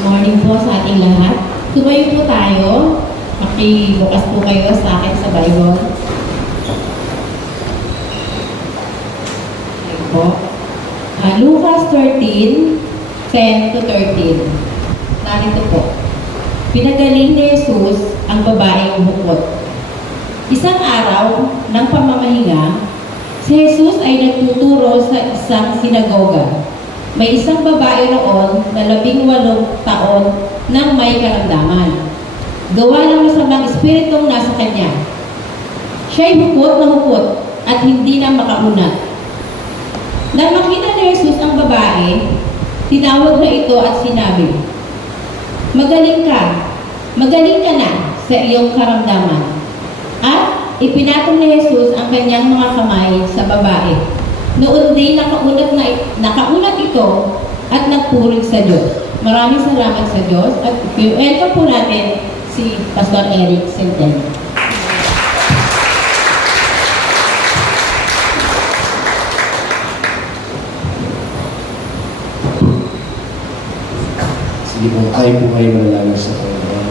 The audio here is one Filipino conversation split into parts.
Morning po sa ating lahat. Tumayo po tayo. Makibukas po kayo sa akin sa Bible. Ayan po. Lucas 13:10 to 13. Narito po. Pinagaling ni Jesus ang babaeng bukod. Isang araw ng pamamahinga, si Jesus ay nagtuturo sa isang sinagoga. May isang babae roon na 18 taon nang may karamdaman. Gawa ng masamang espiritong nasa kanya. Siya'y hukot na hukot at hindi na makaunat. Nang makita ni Jesus ang babae, tinawag na ito at sinabi, magaling ka na sa iyong karamdaman. At ipinatong ni Jesus ang kanyang mga kamay sa babae. Noon din nakaunat ito at nagpurig sa Diyos. Maraming salamat sa Diyos at welcome po natin si Pastor Eric Centeno. Sige po, tayo po kayo manalangin sa Panginoon.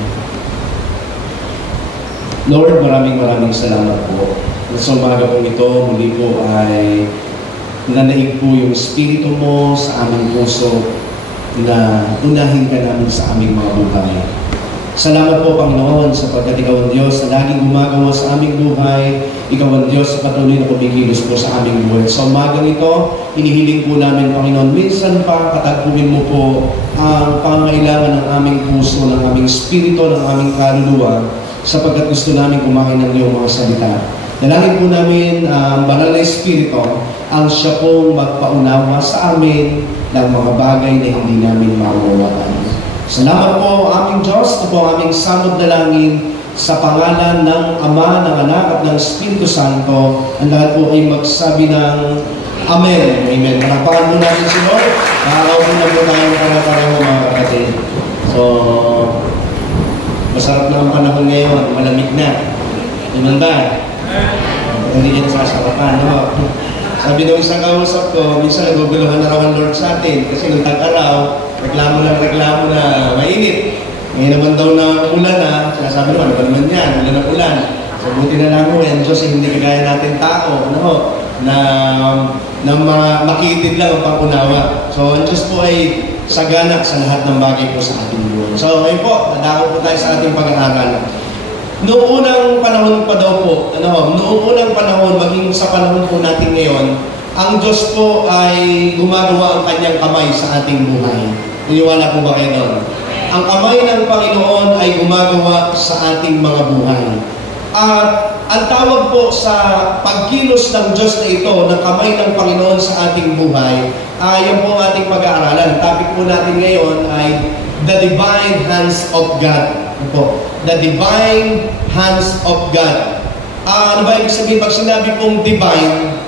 Lord, maraming salamat po. Sa umaga pong ito, muli po ay nanaig po yung Espiritu mo sa aming puso na unahin ka namin sa aming mga buhay. Salamat po, Panginoon, sapagkat Ikaw ang Diyos na laging gumagawa sa aming buhay. Ikaw ang Diyos sa patuloy na kumikilos po sa aming buhay. Sa umagang ito, hinihiling po namin, Panginoon, minsan pa katagpuin mo po ang pangailangan ng aming puso, ng aming espiritu, ng aming kaluluwa, sapagkat gusto namin kumain ng iyong mga salita. Dalangin po namin ang banal na Espiritu ang siya pong magpaunawa sa amin ng mga bagay na hindi namin maunawaan. Salamat po aming Diyos, ito po aming samod na langin sa pangalan ng Ama, ng Anak at ng Espiritu Santo. Ang lahat po ay magsabi ng Amen. Amen. Manapakan po natin si Lord. Nakakaupo na po tayo ng mga kapatid. So, masarap na ang panahon ngayon. Malamig na. Naman ba? Hindi yan sasarapan, no? Sabi nung isang kausap ko, minsan naguguluhan na raw ang Lord sa atin kasi nung tag-araw, reklamo na mainit. Ngayon naman daw na ulan na, sinasabi naman, ano naman yan, ulan na ulan. So buti na lang mo, yan Diyos, hindi kagaya natin tao, no? Na makitid lang ang pangunawa. So ang Diyos po ay sagana sa lahat ng bagay po sa ating buhay. So ngayon po, nadako po tayo sa ating pag-aaral. Noong unang panahon pa daw po, noong unang panahon, maging sa panahon po natin ngayon, ang Diyos po ay gumagawa ang kanyang kamay sa ating buhay. Iniwala po ba kayo doon? Ang kamay ng Panginoon ay gumagawa sa ating mga buhay. At ang tawag po sa pagkilos ng Diyos na ito, ng kamay ng Panginoon sa ating buhay, yan po ang ating pag-aaralan. Topic po natin ngayon ay The Divine Hands of God. The Divine Hands of God. Ano ba ibig sabihin? Pag sinabi pong divine,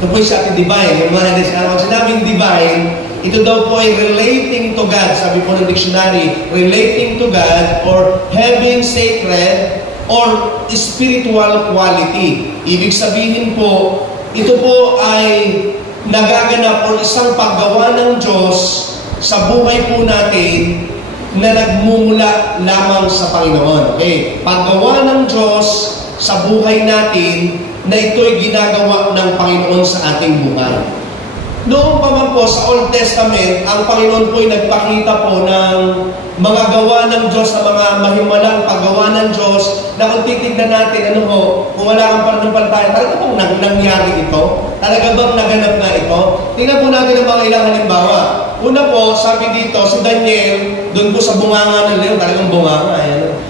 ito po yung sa ating divine. Pag sinabing divine, ito daw po ay relating to God. Sabi po ng dictionary, relating to God or having sacred or spiritual quality. Ibig sabihin po, ito po ay nagaganap o isang paggawa ng Diyos sa buhay po natin na nagmumula lamang sa Panginoon. Okay? Paggawa ng Diyos sa buhay natin na ito'y ginagawa ng Panginoon sa ating buhay. Noong pa man po sa Old Testament, ang Panginoon po ay nagpakita po ng mga gawa ng Diyos, na mga mahimalang paggawa ng Diyos, na kung titignan natin, kung wala kang pananampalataya, talaga bang nangyari ito? Talaga bang naganap na ito? Tingnan po natin ang mga ilang halimbawa. Una po, sabi dito, si Daniel, doon po sa bunganga ng leon, talagang bunganga,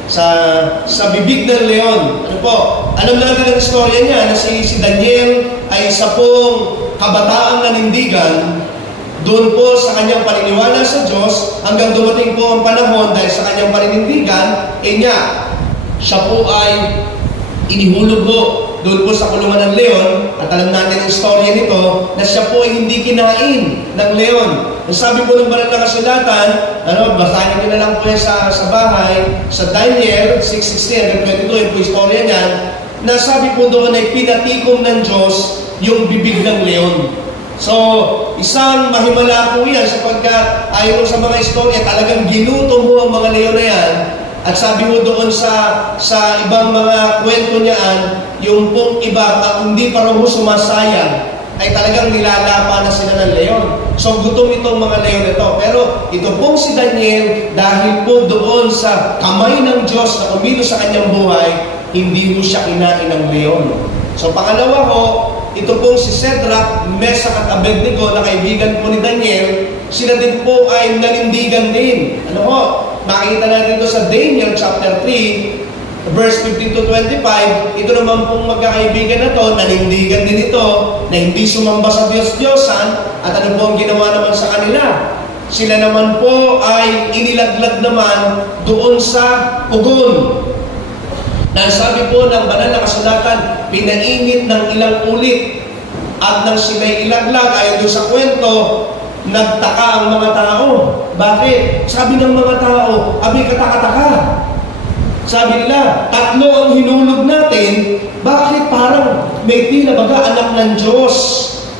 sa bibig ng leon. Ano po? Alam natin ang istorya niya na si Daniel ay isa pong kabataang nanindigan doon po sa kanyang paniniwala sa Diyos hanggang dumating po ang panahon dahil sa kanyang paninindigan, siya po ay inihulog po doon po sa kulungan ng leon at alam natin ang istorya nito na siya po ay hindi kinain ng leon. Ang sabi po ng banal na kasulatan, basahin nyo na lang po yan sa bahay, sa Daniel 6:16-22, yun po istorya niyan, na sabi po doon ay pinatikom ng Diyos yung bibig ng leon. So, isang mahimala po yan sapagkat ayon sa mga istorya, talagang ginutom ang mga leon na yan. At sabi mo doon sa ibang mga kwento niyaan, yung pong iba, hindi pa raw sumasayang, ay talagang nilalapa na sila ng leon. So gutom itong mga leon ito. Pero ito pong si Daniel, dahil po doon sa kamay ng Diyos na kumilos sa kanyang buhay, hindi mo siya kinain ng leon. So pangalawa ko, ito pong si Shadrach, Meshach at Abednego na kaibigan po ni Daniel, sila din po ay nanindigan din. Ano po? Makikita natin ito sa Daniel chapter 3, verse 15 to 25, ito naman pong magkakaibigan na to, nanindigan din ito, na hindi sumamba sa Diyos-Diyosan, at ano po ang ginawa naman sa kanila? Sila naman po ay inilaglag naman doon sa pugon. Na sabi po ng banal na kasulatan, pinainit ng ilang ulit, at nang sila'y ilaglag, ayon doon sa kwento, nagtaka ang mga tao. Bakit? Sabi ng mga tao, abi kataka-taka. Sabi nila, 3 ang hinulog natin, bakit parang may tila baga anak ng Diyos?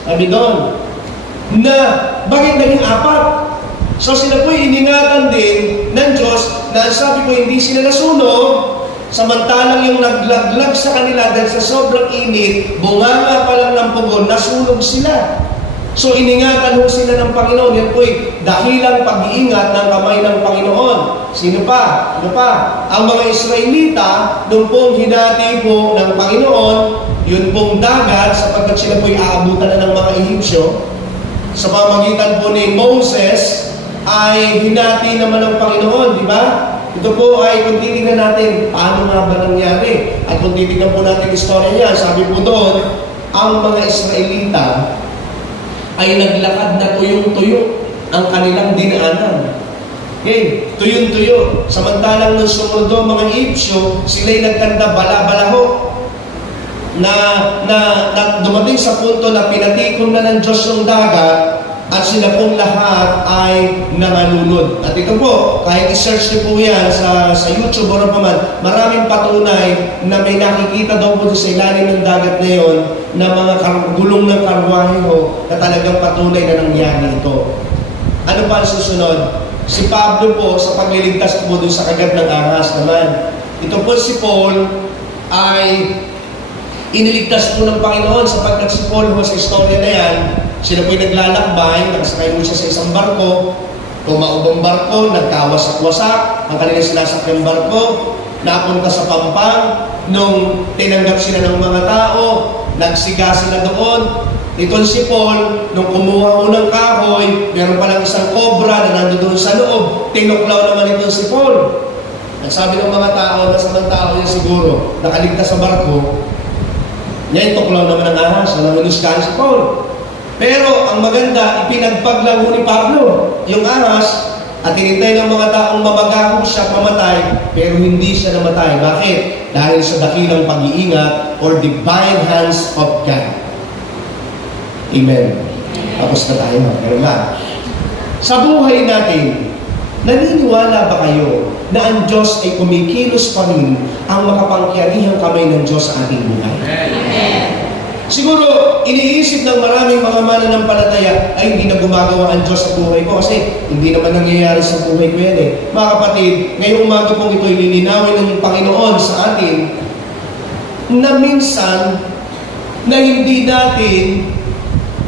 Sabi doon, na bakit naging 4? So sila po iningatan din ng Diyos na sabi ko hindi sila nasunog, samantalang yung naglaglag sa kanila dahil sa sobrang init, bunganga pa lang ng pugon, nasunog sila. So iningatan ho sila ng Panginoon. Yan po'y dakilang pag-iingat ng kamay ng Panginoon. Sino pa? Ano pa? Ang mga Israelita, nung pong hinati po ng Panginoon, yun pong dagat, sapagkat sila po'y aabutan na ng mga Ehipsyo, sa pamamagitan po ni Moses, ay hinati naman ng Panginoon, di ba? Ito po ay kung titignan natin, paano nga ba nangyari? At kung titignan po natin istorya niya, sabi po doon, ang mga Israelita ay naglakad na tuyong-tuyo ang kanilang dinaanan. Okay, tuyong-tuyo. Samantalang nung sumunod ang mga Ehipsyo, sila'y nagkanda bala-balaho na dumating sa punto na pinatikom na ng Diyos yung dagat at sila pong lahat ay nangalunod. At ito po, kahit i-search niyo po yan sa YouTube o paman, maraming patunay na may nakikita daw po sa ilalim ng dagat na yon na mga gulong ng karwahe ho, na talagang patunay na nangyari ito. Ano pa ang susunod? Si Pablo po, sa pagliligtas po doon sa kagat ng ahas naman. Ito po si Paul ay iniligtas po ng Panginoon sapagkat si Paul ho sa istorya na yan, sila po'y naglalakbay, nakasakay mo siya sa isang barko, tumaob ang barko, nagkawasak-wasak, ang kanilang sinasakyang barko, napunta sa Pampang, nung tinanggap sila ng mga tao, nagsiga sila doon. Itong si Paul, nung kumuha ko ng kahoy, meron palang isang cobra na nandoon sa loob, tinuklaw naman itong si Paul. Nagsabi ng mga tao, nasamang tao niya siguro, nakaligtas sa barko, ngayon tuklaw naman ang ahas, nanganguluskan si Paul. Pero ang maganda, ipinagpaglang ni Pablo yung ahas at tinintay ng mga taong mamagaho siya pamatay, pero hindi siya namatay. Bakit? Dahil sa dakilang pag-iingat or divine hands of God. Amen. Tapos na tayo. Pero sa buhay natin, naniniwala ba kayo na ang Diyos ay kumikilos pa rin ang makapangkyarihang kamay ng Diyos sa ating buhay? Amen. Siguro, iniisip ng maraming mga mananampalataya ay hindi na gumagawa ang Diyos sa buhay ko kasi hindi naman nangyayari sa buhay ko yan eh. Mga kapatid, ngayong umaga pong ito ililinawin ng Panginoon sa atin na minsan na hindi natin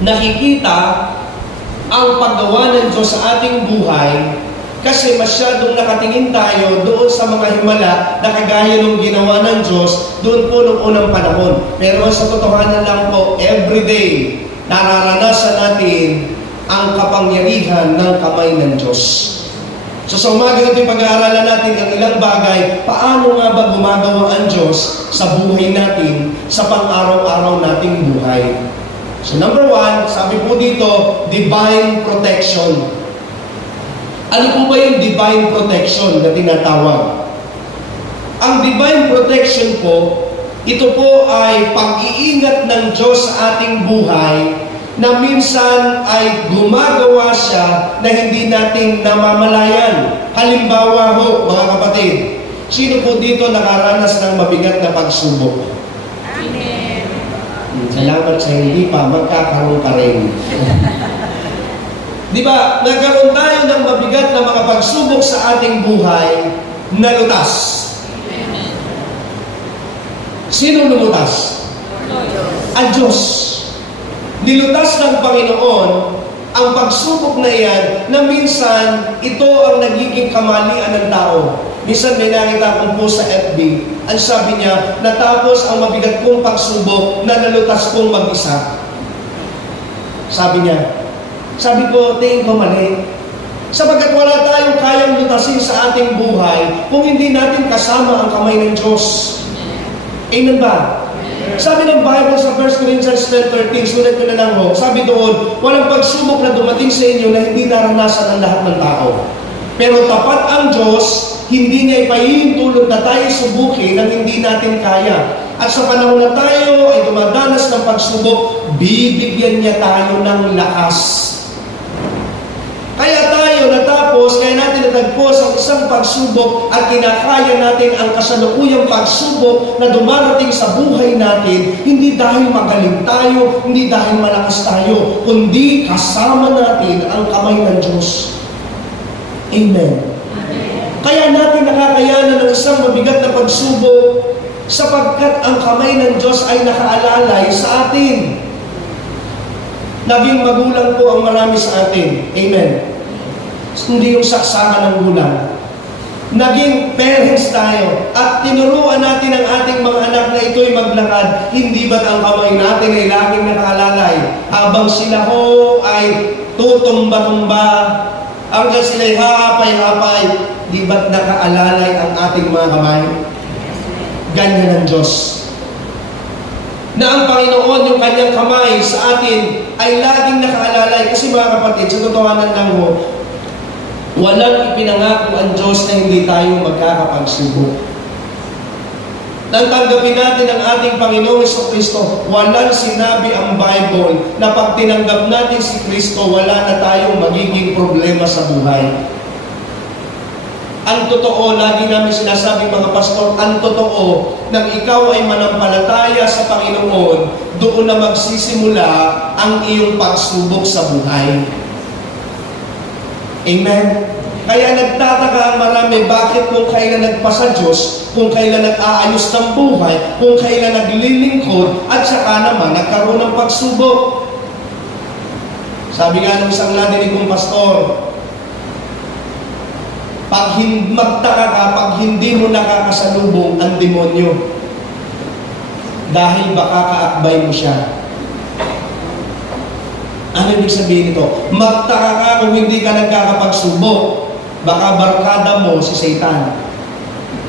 nakikita ang paggawa ng Diyos sa ating buhay kasi masyadong nakatingin tayo doon sa mga himala na kagaya ng ginawa ng Diyos doon po noong unang panahon. Pero sa totohanan lang po, everyday, nararanasan natin ang kapangyarihan ng kamay ng Diyos. So sa umaga ito'y pag-aaralan natin ang ilang bagay, paano nga ba gumagawa ang Diyos sa buhay natin, sa pang-araw-araw nating buhay. So number 1, sabi po dito, divine protection. Ano po ba yung divine protection na tinatawag? Ang divine protection po, ito po ay pag-iingat ng Diyos sa ating buhay na minsan ay gumagawa siya na hindi natin namamalayan. Halimbawa ho, mga kapatid, sino po dito nakaranas ng mabigat na pagsubok? Amen. Salamat sa hindi pa, magkakaroon ka rin. Di ba, nagkaroon tayo ng mabigat na mga pagsubok sa ating buhay na lutas. Sino lumutas? Ang Diyos. Nilutas ng Panginoon ang pagsubok na iyan na minsan ito ang nagiging kamalian ng tao. Minsan may nakita akong post sa FB, ang sabi niya, natapos ang mabigat kong pagsubok na nalutas kong mag-isa. Sabi niya, sabi ko, tingin ko mali. Sabagat wala tayong kayang lutasin sa ating buhay kung hindi natin kasama ang kamay ng Diyos. Amen ba? Sabi ng Bible sa 1 Corinthians 10:13, sulat ko na lang ho, sabi doon, walang pagsubok na dumating sa inyo na hindi naranasan ng lahat ng tao. Pero tapat ang Diyos, hindi niya ipahihintulot na tayo subukin ng hindi natin kaya. At sa panahon na tayo ay dumadanas ng pagsubok, bibigyan niya tayo ng lakas. Kaya tayo natapos, kaya natin natagpos ang isang pagsubok at kinakaya natin ang kasalukuyang pagsubok na dumarating sa buhay natin, hindi dahil magaling tayo, hindi dahil malakas tayo, kundi kasama natin ang kamay ng Diyos. Amen. Kaya natin nakakayanan ng isang mabigat na pagsubok sapagkat ang kamay ng Diyos ay nakaalalay sa atin. Naging magulang po ang marami sa atin. Amen. Hindi yung saksakan ng gulang. Naging parents tayo at tinuruan natin ang ating mga anak na ito'y maglakad. Hindi ba't ang kamay natin ay laging nakaalalay? Habang sila ho ay tutumba-tumba, hanggang sila'y hahapay-hapay, di ba't nakaalalay ang ating mga kamay? Ganyan ang Diyos. Na ang Panginoon, yung kanyang kamay sa atin ay laging nakaalalay. Kasi mga kapatid, sa totohanan lang ho, walang ipinangako ang Diyos na hindi tayo magkakapagsubok. Nang tanggapin natin ang ating Panginoong Jesucristo, walang sinabi ang Bible na pag tinanggap natin si Kristo, wala na tayong magiging problema sa buhay. Ang totoo, lagi namin sinasabi mga pastor, ang totoo, nang ikaw ay manampalataya sa Panginoon, doon na magsisimula ang iyong pagsubok sa buhay. Amen? Kaya nagtataka ang marami, bakit kung kailan nagpasa Diyos, kung kailan nag-aayos ng buhay, kung kailan naglilingkod, at saka naman nagkaroon ng pagsubok. Sabi nga ng isang nadinig kong pastor, magtaka ka pag hindi mo nakakasalubong ang demonyo. Dahil baka kaakbay mo siya. Ano ibig sabihin nito? Magtaka ka kung hindi ka nagkakapagsubok. Baka barkada mo si Satan.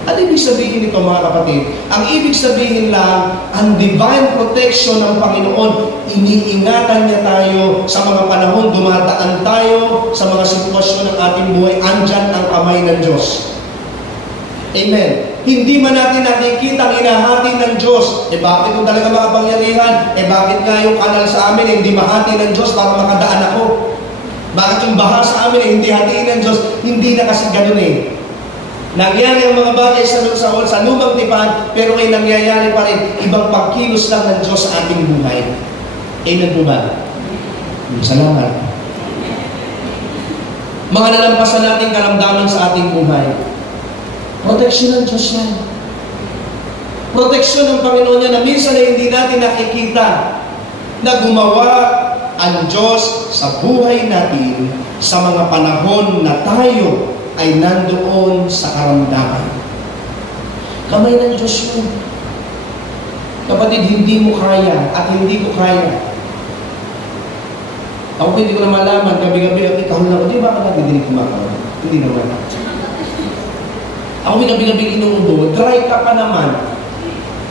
Ano ibig sabihin nito mga kapatid? Ang ibig sabihin lang, ang divine protection ng Panginoon, iniingatan niya tayo sa mga panahon, dumadaan tayo sa mga sitwasyon ng ating buhay, andyan ang kamay ng Diyos. Amen. Hindi man natin nakikita ang inahati ng Diyos. Bakit kung talaga makapangyarihan? Bakit nga yung kanal sa amin hindi mahati ng Diyos para makadaan ako? Bakit yung baha sa amin hindi hatiin ng Diyos? Hindi na kasi ganun eh. Nangyari ang mga bagay sa lumang tipan, pero ay nangyayari pa rin ibang pagkilos lang ng Diyos sa ating buhay. Amen po ba? Salamat. Mga nalampasan nating karamdaman sa ating buhay. Proteksyon ng Diyos yan. Proteksyon ng Panginoon niya na minsan ay hindi natin nakikita na gumawa ang Diyos sa buhay natin sa mga panahon na tayo ay nandoon sa karamdaman. Kamay ng Diyos yun. Kapatid, hindi mo kaya at hindi ko kaya. Ako hindi ko na malaman, gabi-gabi, kahon lang, di ba ka nagdidinig kumakaroon? Hindi naman. Ako may gabi-gabi inuubo, dry cup pa naman.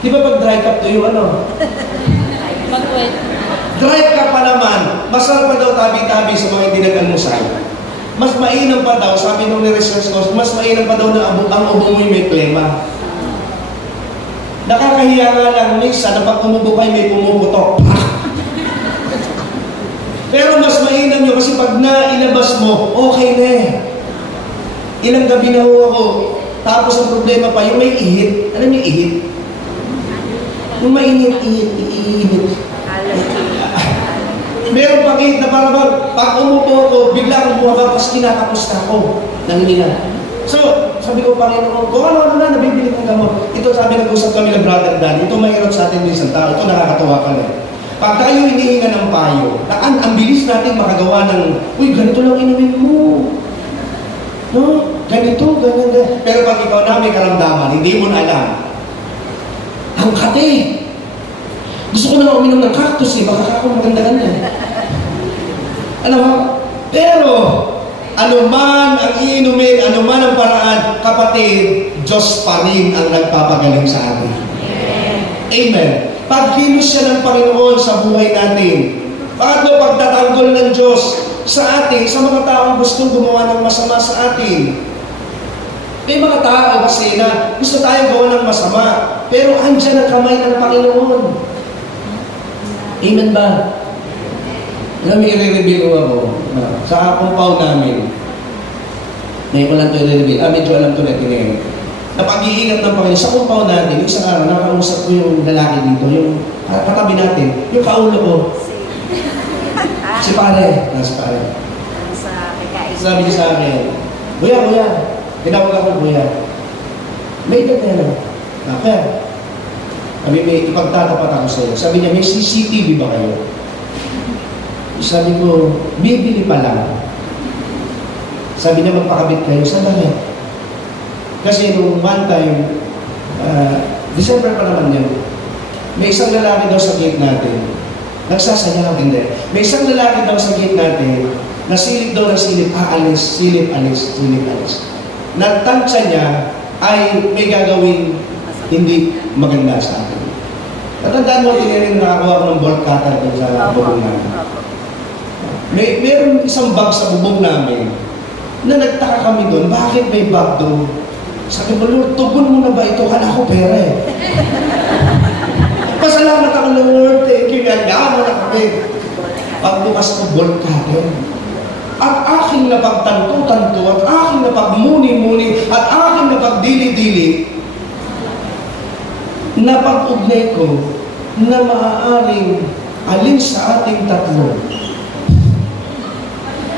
Di ba pag dry cup to yung ano? Mag-wet. Dry cup pa naman, masarap pa daw tabi-tabi sa mga hindi nag-almusal. Mas mainam pa daw, sabi nung ni-research ko, mas mainam pa daw na ang ubo mo'y may plema. Nakakahiya nga lang minsan na pag umubo kayo may pumuputok. Pero mas mainam nyo kasi pag nailabas mo, okay na eh. Ilang gabi na ho ako, tapos ang problema pa, yung may ihit. Alam niyo ihit? Yung mainit, ihit. Meron pang gate na parang pag umupo ko, bigla akong bumaba, tapos kinakapos na ako. Nanginina. So, sabi ko, Panginoon, kung ano na, nabibili kong gamot. Ito sabi, nag-usap kami ng brother Dan, ito mahirap sa atin minsan tao, ito nakakatawa ka na. Pag tayo hinihinga ng payo, ang bilis natin makagawa ng, uy, ganito lang inumin mo. No? Ganito, ganyan. Pero pag ikaw na may karamdaman, hindi mo na alam. Ang kate. Gusto ko na uminom ng cactus eh, baka ako maganda-ganda. Alam mo? Pero, ano man ang iinumin, ano man ang paraan, kapatid, Diyos pa rin ang nagpapagaling sa atin. Amen. Pagkilos siya ng Panginoon sa buhay natin. Pangatlo, pagtatanggol ng Diyos sa atin, sa mga taong gustong gumawa ng masama sa atin. May mga tao kasi na gusto tayong gawa ng masama, pero andyan ang kamay ng Panginoon. Amen ba? Alam mo, i-reveal ako sa compound namin. Ngayon ko lang ito i-reveal. Medyo alam ko na ito. Napag-iingat ng Panginoon. Sa compound natin, yung isang araw, nakausap ko yung lalaki dito, yung katabi natin, yung kaulo ko. Si pare. Si pare. Sabi niya sa akin, Kuya. Tinawag ako, Kuya. May edad na yan. Kaya, sabi, may ipagtatapat ako sa iyo. Sabi niya, may CCTV ba kayo? Sabi ko, bibili pa lang. Sabi niya, magpakabit kayo. Saan bakit? Kasi nung one time, December pa naman yun, may isang lalaki daw sa gate natin. Nagsasayaw, hindi. May isang lalaki daw sa gate natin, nasilip daw ng silip, aalis, silip, alis. Nagtansya niya ay may gagawin hindi maganda sa akin. Natandaan mo, tinirin nakakuha ko ng bolt cutter doon sa bubong namin. Meron isang bag sa bubong namin na nagtaka kami doon, bakit may bag doon? Sabi ko, Lord, tugon mo na ba ito? Kala ko pera eh. Pasalamat ako, Lord. Thank you. Gano'n na kami. Pagbukas ko, bolt cutter. At aking napagtanto-tanto, at aking napagmuni-muni, at aking napagdili-dili, napag-ugnay ko na maaaring alin sa ating tatlo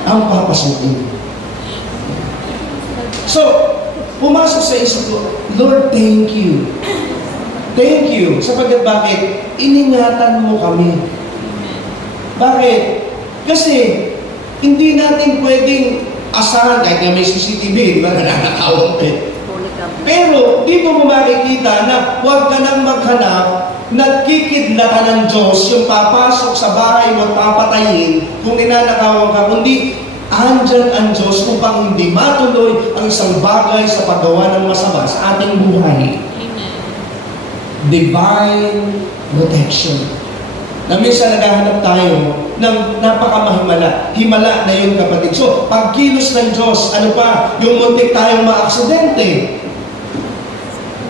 ang papasukin. So, pumasok sa isip ko, Lord, thank you. Thank you. Sapagkat bakit? Iningatan mo kami. Bakit? Kasi, hindi natin pwedeng asahan, kahit na may CCTV, di ba, nananakawang pero, dito mo makikita na huwag ka nang maghanap, nagkikidlatan ng Diyos yung papasok sa bahay mo at papatayin kung ninanakawan ka, kundi andyan ang Diyos upang hindi matuloy ang isang bagay sa paggawa ng masama sa ating buhay. Amen. Divine protection. Na minsan naghahanap tayo ng napakamahimala. Himala na yun, kapatid. So, pagkilos ng Diyos, ano pa? Yung muntik tayong maaksidente.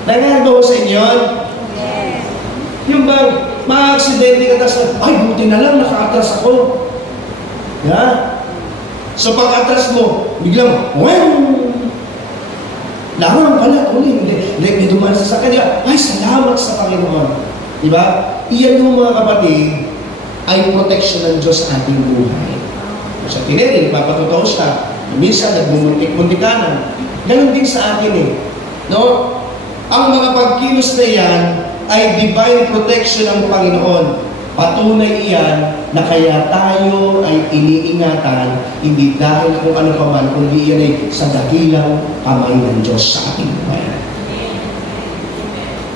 Nangyari ba sa inyo? Yes. Yung bang ma-aksidente ka tapos, ay, buti na lang, naka-atras ako. Yeah? So, pag-atras mo, biglang, laman pala, hindi, may dumaan sa kanya, ay, salamat sa Panginoon. Diba? Iyan yung mga kapatid, ay protection ng Diyos sa ating buhay. Sa tineri, papatotoo siya. Minsan, nagmumuntik-muntikanan. Ganon din sa akin eh. No? Ang mga pagkilos na yan ay divine protection ng Panginoon. Patunay iyan na kaya tayo ay iniingatan, hindi dahil kung ano pa man, kundi iyan ay sa dakilang kamay ng Diyos sa ating buhay.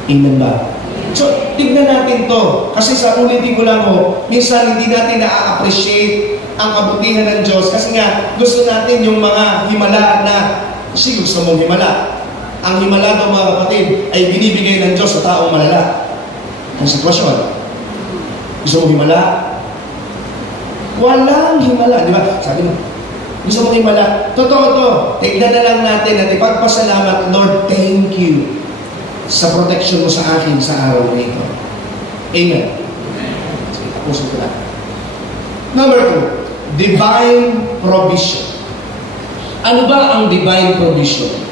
Amen ba? So, tignan natin to. Kasi sa ulitin ko lang ho, minsan hindi natin na-appreciate ang kabutihan ng Diyos. Kasi nga, gusto natin yung mga himala na, kasi gusto mong himala. Ang himala daw mga kapatid ay binibigay ng Diyos sa taong malala. Ang sitwasyon. Gusto mong himala? Walang himala. Di ba? Sabi mo, gusto mong himala? Totoo to. Tignan na lang natin at ipagpasalamat, Lord, thank you sa protection mo sa akin sa araw na ito. Amen. Sige, tapusin ko lang. Number 2, divine provision. Ano ba ang divine provision?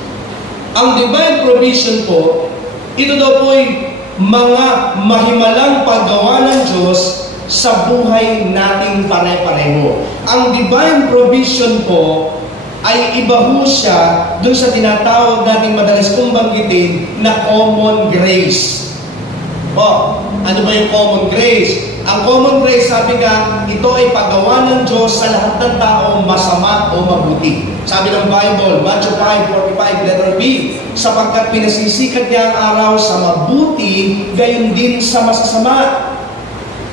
Ang divine provision po, ito daw po ay mga mahimalang paggawa ng Diyos sa buhay nating pare-pareho. Ang divine provision po ay iba ho siya dun sa tinatawag nating madalas kong banggitin na common grace. Ano ba yung common grace? Ang common grace, sabi nga, ito ay paggawa ng Diyos sa lahat ng tao masama o mabuti. Sabi ng Bible, Matthew 5:45, letter B, sapagkat pinasisikat niya ang araw sa mabuti, gayon din sa masasama.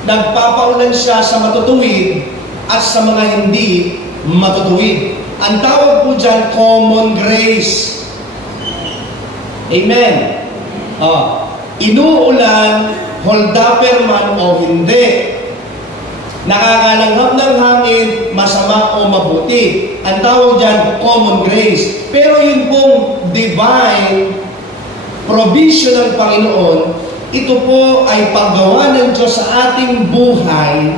Nagpapaulan siya sa matutuwid at sa mga hindi matutuwid. Ang tawag po dyan, common grace. Amen. Inuulan, holdapper man o hindi. Nakakalanghap ng hangin, masama o mabuti. Ang tawag dyan, common grace. Pero yun pong divine provision ng Panginoon, ito po ay paggawa ng Diyos sa ating buhay,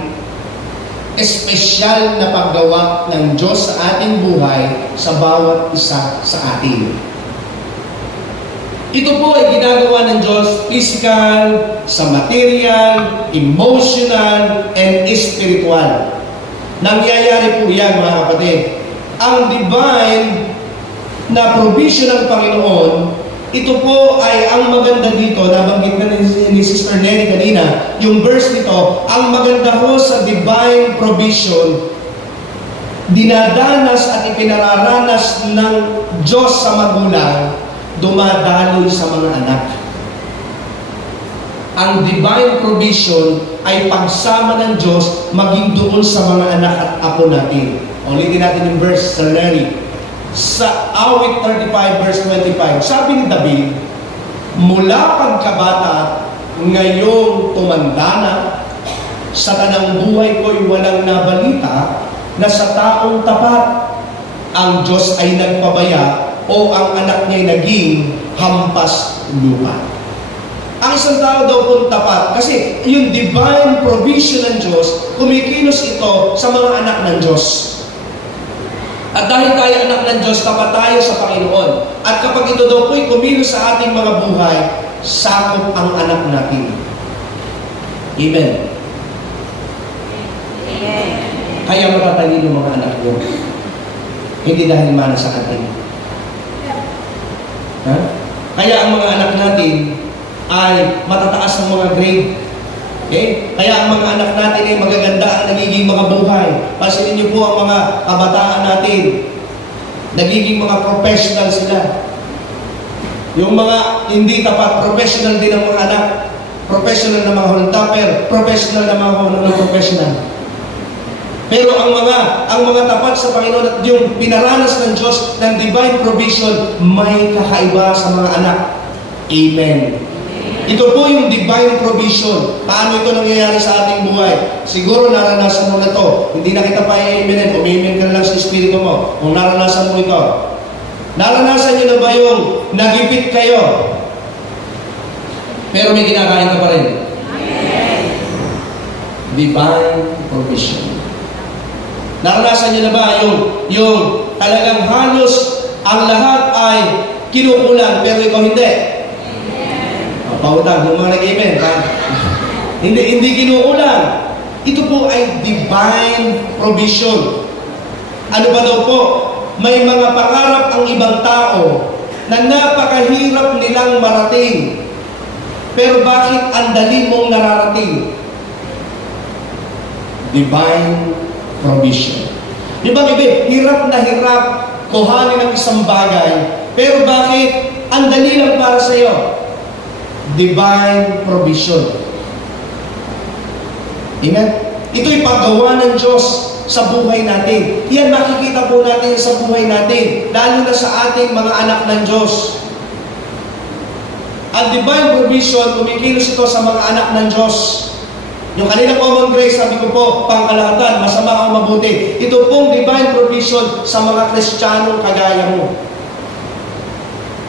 espesyal na paggawa ng Diyos sa ating buhay sa bawat isa sa atin. Ito po ay ginagawa ng Diyos physical, sa material, emotional, and spiritual. Nangyayari po yan, mga kapatid. Ang divine na provision ng Panginoon, ito po ay ang maganda dito, nabanggit na ni Sister Nelly kanina, yung verse nito, ang maganda ho sa divine provision, dinadanas at ipinararanas ng Diyos sa magulang, dumadaloy sa mga anak. Ang divine provision ay pagsama ng Diyos maging doon sa mga anak at apo natin. Ulitin natin yung verse sa Larry. Sa awit 35 verse 25, sabi ni David, mula pagkabata ngayong tumanda na, sa tanang buhay ko'y walang nabalita na sa taong tapat ang Diyos ay nagpabaya o ang anak niya'y naging hampas lupa. Ang isang tao daw pong tapat kasi yung divine provision ng Diyos, kumikilos ito sa mga anak ng Diyos. At dahil tayo anak ng Diyos, tapat tayo sa Panginoon. At kapag ito daw po'y kumilos sa ating mga buhay, sakop ang anak natin. Amen. Kaya matatalino mga anak ko. Hindi dahil mana sa atin. Kaya ang mga anak natin ay matataas ang mga grade. Okay? Kaya ang mga anak natin ay magaganda ang nagiging mga buhay. Pansinin niyo po ang mga kabataan natin. Nagiging mga professional sila. Yung mga hindi tapat, professional din ang mga anak. Professional na mga holdapper, professional na mga professional. Pero ang mga tapat sa Panginoon at yung pinaranas ng Diyos ng divine provision, may kakaiba sa mga anak. Amen. Ito po yung divine provision. Paano ito nangyayari sa ating buhay? Siguro naranasan mo na to. Hindi na kita pa i-amen. Umimin ka na lang sa espiritu mo. Kung naranasan mo ito. Naranasan nyo na ba yung nagipit kayo? Pero may kinakain ka pa rin. Divine provision. Naranasan nyo na ba yung talagang halos ang lahat ay kinukulang pero ikaw hindi? Pautang, yung mga nag-amen. Hindi kinukulang. Ito po ay divine provision. Ano ba daw po? May mga pangarap ang ibang tao na napakahirap nilang marating. Pero bakit ang dali mong nararating? Divine provision. Yung bang ibig, hirap na hirap kuhanin ng isang bagay, pero bakit ang dali lang para sa iyo? Divine provision. Amen? Ito'y paggawa ng Diyos sa buhay natin. Yan makikita po natin sa buhay natin, lalo na sa ating mga anak ng Diyos. Ang divine provision, kumikilos ito sa mga anak ng Diyos. Yung kanilang common grace, sabi ko po, pangkalahatan, masama o mabuti. Ito pong divine provision sa mga Kristiyanong kagaya mo.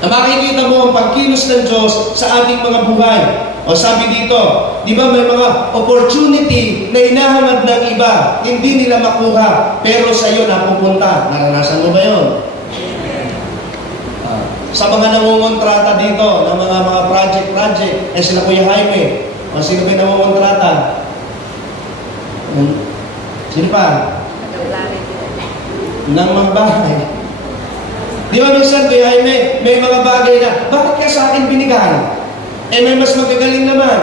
Na makikita mo ang pagkilos ng Diyos sa ating mga buhay. O sabi dito, di ba may mga opportunity na hinahangad ng iba, hindi nila makuha, pero sa iyo napupunta. Naranasan mo ba yun? Sa mga nangungontrata dito, ng mga project, sila Kuya Jaime, o sino kayo nangungontrata? Sino pa? Ng mga bahay. Di ba minsan, Kuya Jaime, may mga bagay na, bakit ka sa akin binigay? May mas magagaling naman.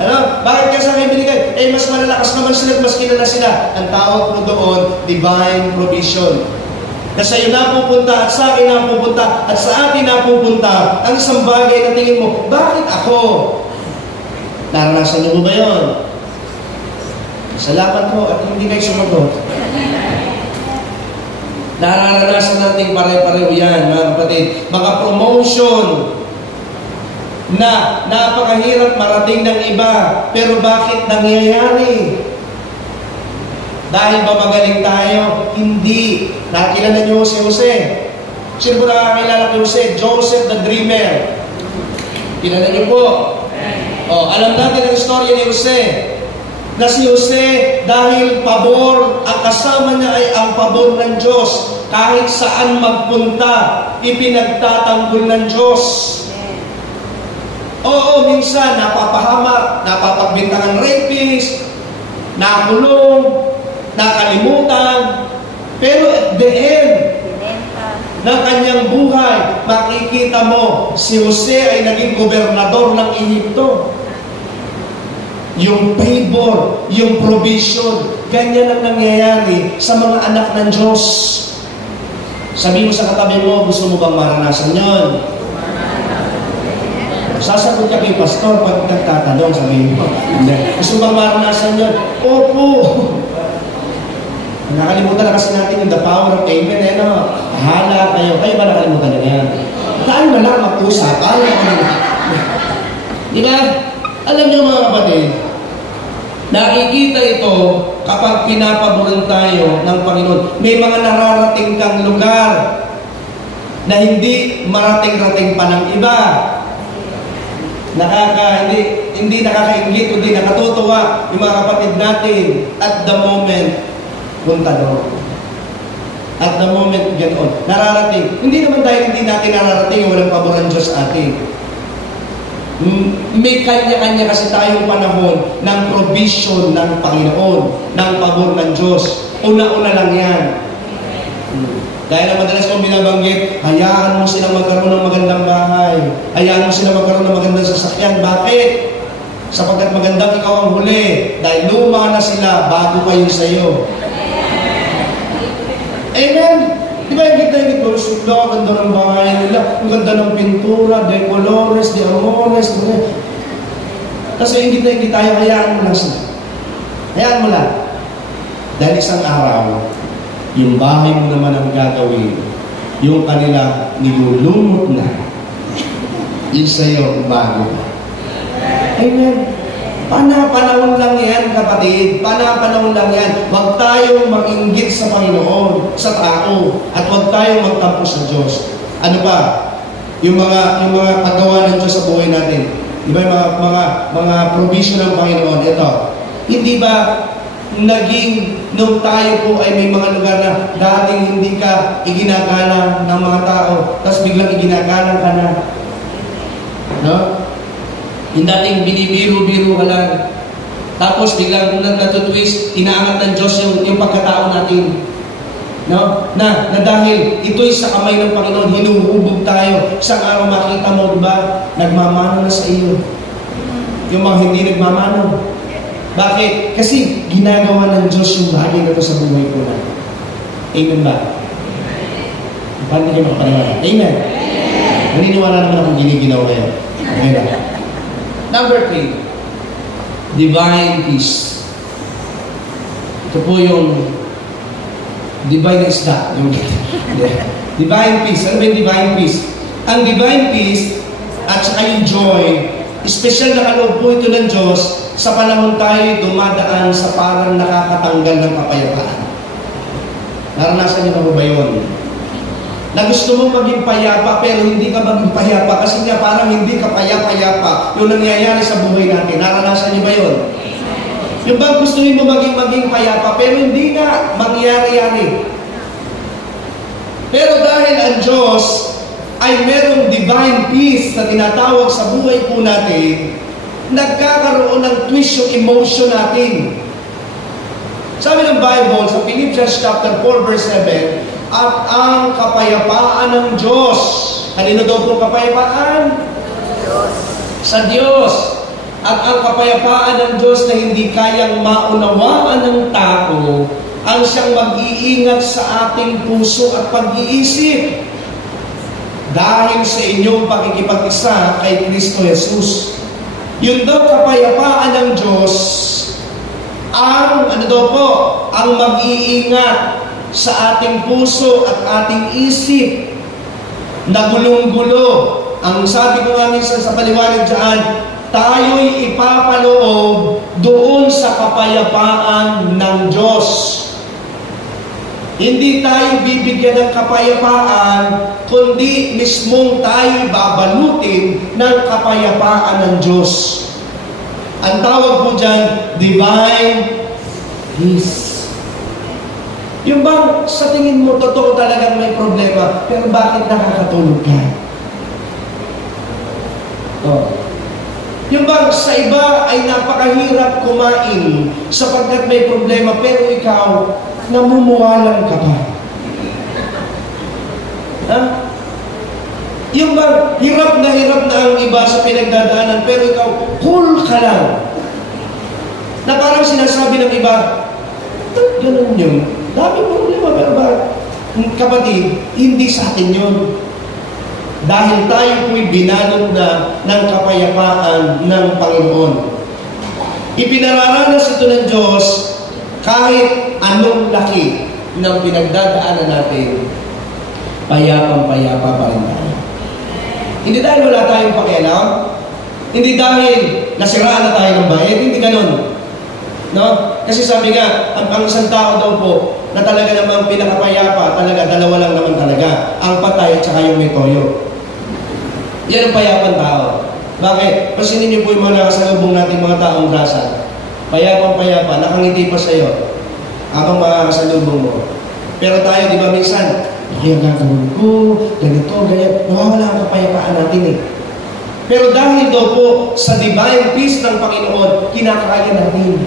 Ano? Bakit ka sa akin binigay? Mas malalakas naman sila, mas kilala sila. Ang tawag po doon, divine provision. Na sa iyo napupunta at sa akin napupunta at sa atin napupunta ang isang bagay na tingin mo, bakit ako? Naranasan niyo mo ba yun? Salamat po at hindi kayo sumagot. Naranasan natin pare-pareho yan, mga kapatid. Mga promotion na napakahirap marating ng iba, pero bakit nangyayari? Dahil ba magaling tayo? Hindi. Nakilala niyo si Jose. Sino po nakakilala kay Jose? Joseph the Dreamer. Kilala niyo po. Alam natin ang istorya ni Jose. Na si Jose, dahil pabor, ang kasama niya ay ang pabor ng Diyos. Kahit saan magpunta, ipinagtatanggol ng Diyos. Oo, minsan napapahamak, napapagbintangan rapist, nakulong, nakalimutan. Pero at the end ng kanyang buhay, makikita mo, si Jose ay naging gobernador ng Ehipto. Yung favor, yung provision, ganyan ang nangyayari sa mga anak ng Diyos. Sabi mo sa katabi mo, gusto mo bang maranasan yon? Sasagot ka kay pastor pag nagtatanong, sabi mo, gusto bang maranasan yon? Opo! Nakalimutan na kasi natin yung the power of amen, Bahala kayo. Kayo ba nakalimutan na yan? Tayo na lang mag-usap. Di ba? Alam niyo mga kapatid, nakikita ito kapag pinapaboran tayo ng Panginoon. May mga nararating kang lugar na hindi marating-rating pa ng iba. Hindi nakakaingit, kundi nakatutuwa yung mga kapatid natin at the moment, punta doon. At the moment, ganoon. Nararating. Hindi naman dahil hindi natin nararating, walang paboran Diyos atin. May kanya-kanya kasi tayong panahon ng provision ng Panginoon, ng pabor ng Diyos. Una-una lang yan. Dahil na madalas kong binabanggit, hayaan mo silang magkaroon ng magandang bahay. Hayaan mo silang magkaroon ng magandang sasakyan. Bakit? Sapagkat magandang ikaw ang huli. Dahil luma na sila bago kayo sa'yo. Amen? Di ba yung ganda-ganda ko? Sula, ganda ng bahay nila. Ang ganda ng pintura, de colores, de amores. Kasi yung ganda-ganda tayo, hayaan mo lang sila. Hayaan mo lang. Dahil isang araw, yung bahay mo naman ang gagawin, yung kanila nilulumot na, yung sa'yo bago. Amen. Panahon lang yan, kapatid. Panahon lang yan. Huwag tayong mag-inggit sa Panginoon, sa tao, at huwag tayong magtampo sa Diyos. Ano ba? Yung mga paggawa ng Diyos sa buhay natin. Di ba yung mga provision ng Panginoon? Ito. Hindi ba naging nung tayo po ay may mga lugar na dating hindi ka iginagalang ng mga tao, tapos biglang iginagalang ka na. No? Yung dating binibiro-biro ka lang, tapos biglang natutwist, inaangat ng Diyos yung pagkatao natin. No? Na dahil ito'y sa kamay ng Panginoon, hinuhubog tayo. Isang araw makita mo, diba, nagmamano na sa iyo. Yung mga hindi nagmamano. Bakit? Kasi ginagawa ng Diyos yung bagay na ito sa buhay ko na. Amen ba? Paano kayo makapaniwala? Amen? Naniniwala naman akong giniginaw kayo. Okay na. Number 3, divine peace. Ito po yung divine isda. Divine peace. Ano ba yung divine peace? Ang divine peace at saka yung joy, espesyal na kaloob po ito ng Diyos sa panahon tayo dumadaan sa parang nakakatanggal ng kapayapaan. Naranasan niyo na ba yun? Na gusto mong maging payapa pero hindi ka maging payapa kasi nga parang hindi ka payapa yung nangyayari sa buhay natin. Naranasan niyo ba yun? Yung bang gusto mo maging payapa pero hindi nga mangyari-yari. Pero dahil ang Diyos ay merong divine peace na tinatawag sa buhay po natin, nagkakaroon ng twist yung emotion natin. Sabi ng Bible sa Philippians chapter 4 verse 7, at ang kapayapaan ng Diyos. Kanino daw po kapayapaan? Sa Diyos. At ang kapayapaan ng Diyos na hindi kayang maunawaan ng tao, ang siyang mag-iingat sa ating puso at pag-iisip dahil sa inyong pakikipag-isa kay Kristo Jesus. Yun daw kapayapaan ng Diyos ang ang mag-iingat sa ating puso at ating isip na gulong-gulo. Ang sabi ko nga minsan sa paliwanag dyan, tayo'y ipapaloob doon sa kapayapaan ng Diyos. Hindi tayo bibigyan ng kapayapaan, kundi mismong tayo babalutin ng kapayapaan ng Diyos. Ang tawag po dyan, divine peace. Yung bang sa tingin mo totoo talagang may problema, pero bakit nakakatulog ka? Yung bang sa iba ay napakahirap kumain sapagkat may problema, pero ikaw, namumuwalan ka pa. Yung bang hirap na ang iba sa pinagdadaanan, pero ikaw, cool ka lang. Na parang sinasabi ng iba, ganun yun. Dami problema, pero ba? Kapatid, hindi sa atin yun. Dahil tayo po'y binalot na ng kapayapaan ng Panginoon. Ipinararanas ito ng Diyos kahit anong laki ng pinagdadaanan natin, payapang-payapa pa rin tayo. Hindi dahil wala tayong pakialam, hindi dahil nasiraan na tayo ng bayad, hindi ganun. No? Kasi sabi nga, ang isang tao daw po, na talaga namang pinakapayapa, talaga, dalawa lang naman talaga. Ang patay at saka yung may toyo. Yan ang payapang tao. Bakit? Pasinin niyo po yung mga nakasalubong natin mga taong grasa. Payapang-payapa, nakangiti pa sa'yo. Habang makakasalubong mo. Pero tayo, di ba minsan, kaya gagawin ko, ganito, ganyan. Nawawala ang kapayapaan natin eh. Pero dahil daw po sa divine peace ng Panginoon, kinakaya natin.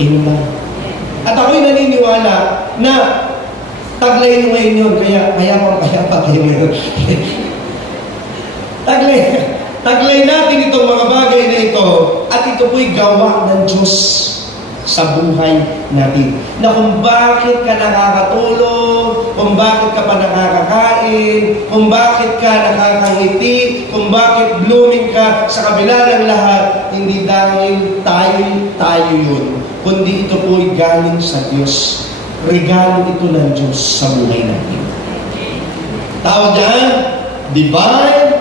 Amen. At ako'y naniniwala na taglay nyo ngayon yun, kaya payapa kayo ngayon. taglay natin itong mga bagay na ito, at ito po'y gawa ng Diyos sa buhay natin. Na kung bakit ka nakakatulog, kung bakit ka pa nakakakain, kung bakit ka nakakangiti, kung bakit blooming ka sa kabila ng lahat, hindi dahil tayo yun, kundi ito po'y galing sa Diyos. Regalo ito ng Diyos sa buhay natin. Tawag dyan, divine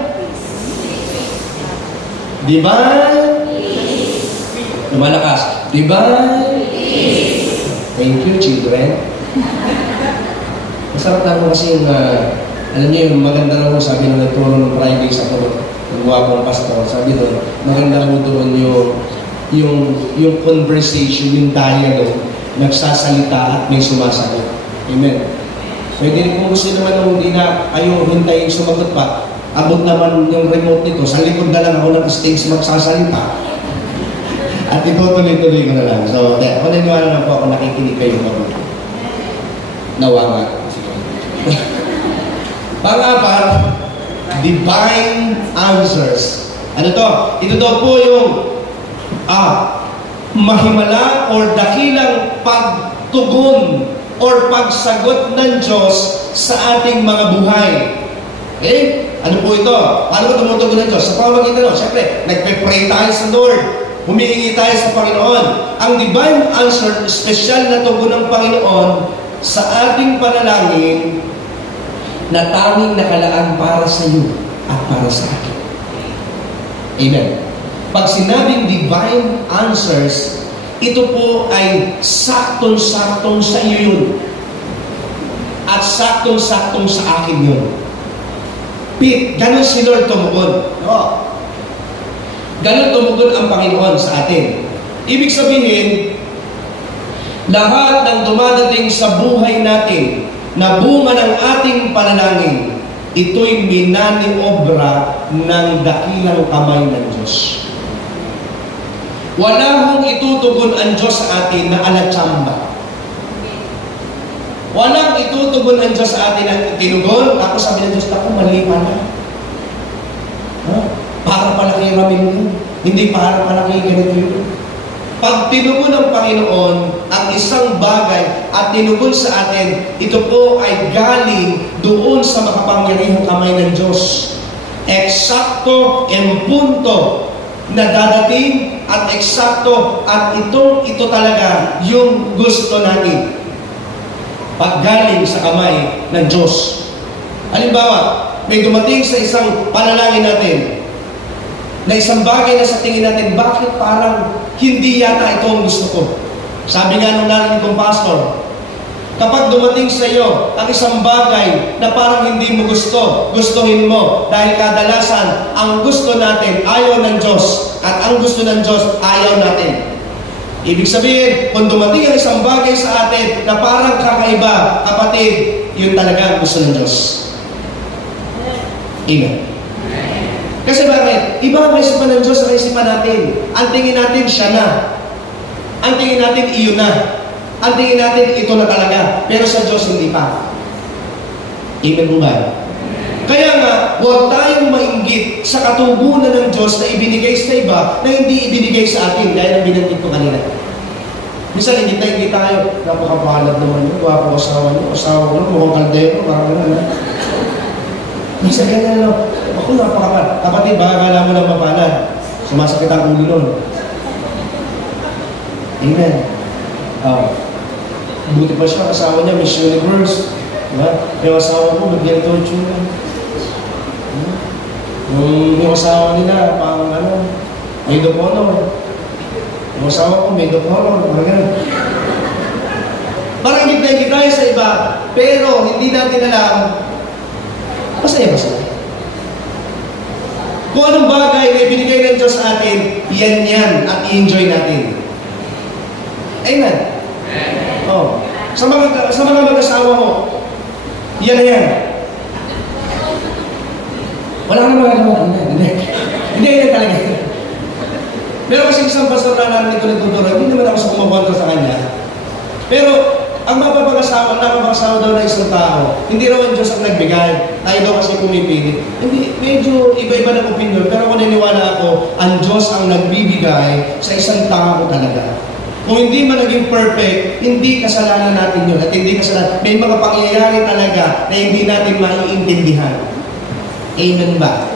lumalakas. Divine peace. Thank you, children. Masarap lang kasi yung, alam niyo, yung maganda lang mo, sabi nung nagturo ng Friday sa guwapong pastor, sabi doon, maganda lang mo doon yung conversation, yung dialogue, nagsasalita at may sumasagot. Amen. Pwede kung gusto naman nung hindi na kayo hintayin sumagot pa, abot naman yung remote nito, sa likod na lang ako ng stage magsasalita. At itutuloy-tuloy ko na lang. So, ako naniwala na po ako nakikinig kayo mabuti. Nawawa. Pang-apat, divine answers. Ano to? Ito daw po yung mahimala or dakilang pagtugon or pagsagot ng Diyos sa ating mga buhay. Okay? Ano po ito? Paano ko tumutugon ng Diyos? Sa pamamagitan, siyempre, nagpe-pray tayo sa Lord. Humihingi tayo sa Panginoon. Ang divine answer, special na tugon ng Panginoon sa ating panalangin na tanging nakalaan para sa iyo at para sa akin. Amen. Pag sinabing divine answers, ito po ay saktong-saktong sa iyo yun. At saktong-saktong sa akin yun. Pete, ganun si Lord tumugon. No. Ganun tumugon ang Panginoon sa atin. Ibig sabihin, lahat ng dumadating sa buhay natin na bunga ng ating panalangin, ito'y minaniobra ng dakilang kamay ng Diyos. Wala hong itutugon ang Diyos sa atin na alatsamba. Walang itutugon ang Diyos sa atin na tinugon. Tapos sabi ng Diyos, ako mali pala. Para pala kay Ramil yun. Hindi para pala kay ganito yun. Pag tinugon ng Panginoon ang isang bagay at tinugon sa atin, ito po ay galing doon sa makapangyarihang kamay ng Diyos. Eksakto en punto na dadating at eksakto at ito talaga yung gusto natin paggaling sa kamay ng Diyos. Halimbawa, may dumating sa isang panalangin natin na isang bagay na sa tingin natin, bakit parang hindi yata ito ang gusto ko? Sabi nga nung narinig kong pastor, kapag dumating sa iyo ang isang bagay na parang hindi mo gusto, gustuhin mo. Dahil kadalasan, ang gusto natin ayaw ng Diyos at ang gusto ng Diyos ayaw natin. Ibig sabihin, kung dumating ang isang bagay sa atin na parang kakaiba, kapatid, yun talaga ang gusto ng Diyos. Amen. Kasi bakit? Iba ang kaisipan ng Diyos sa kaisipan natin. Ang tingin natin siya na. Ang tingin natin iyon na. Ang tingin natin ito na talaga. Pero sa Diyos hindi pa. Amen po ba? Kaya nga, huwag tayong mainggit sa katubunan ng Diyos na ibinigay sa iba na hindi ibinigay sa atin. Dahil ang binanggit ko kanina. Minsan, hindi tayo. Napakapalad naman yun. Gwapo asawa niyo. Asawa ko, mukhang kaldero. Parang gano'n. Minsan, ganyan lang. Ako, napakapalad. Kapatid, baka kala mo lang mapalad. Sumasakit ang ulo nun. Amen. Buti pa siya, asawa niya, Miss Universe. Diba? Yung asawa ko, mag-ganito yung tsura. Yung asawa nila, pang maid of honor. Yung asawa ko, maid of honor. Parang gitna tayo sa iba, pero hindi natin alam, masaya ba sila? Kung anong bagay na ibinigay ng Diyos sa atin, yan at i-enjoy natin. Amen. Oh. Sa mga mag-asawa mo, yan. Wala ka na magagawa. Hindi talaga. Pero kasi isang pastor na narinig ko nagtuturo, hindi naman ako sa kumakontra sa kanya. Pero, ang napapag-asawa daw na isang tao, hindi raw ang Diyos ang nagbigay. Tayo daw kasi pumipili. Hindi, medyo iba-iba ng opinion, pero kung naniniwala ako, ang Diyos ang nagbibigay sa isang tao talaga. Kung hindi man naging perfect, hindi kasalanan natin yun. At hindi kasalanan. May mga pangyayari talaga na hindi natin maiintindihan. Amen ba?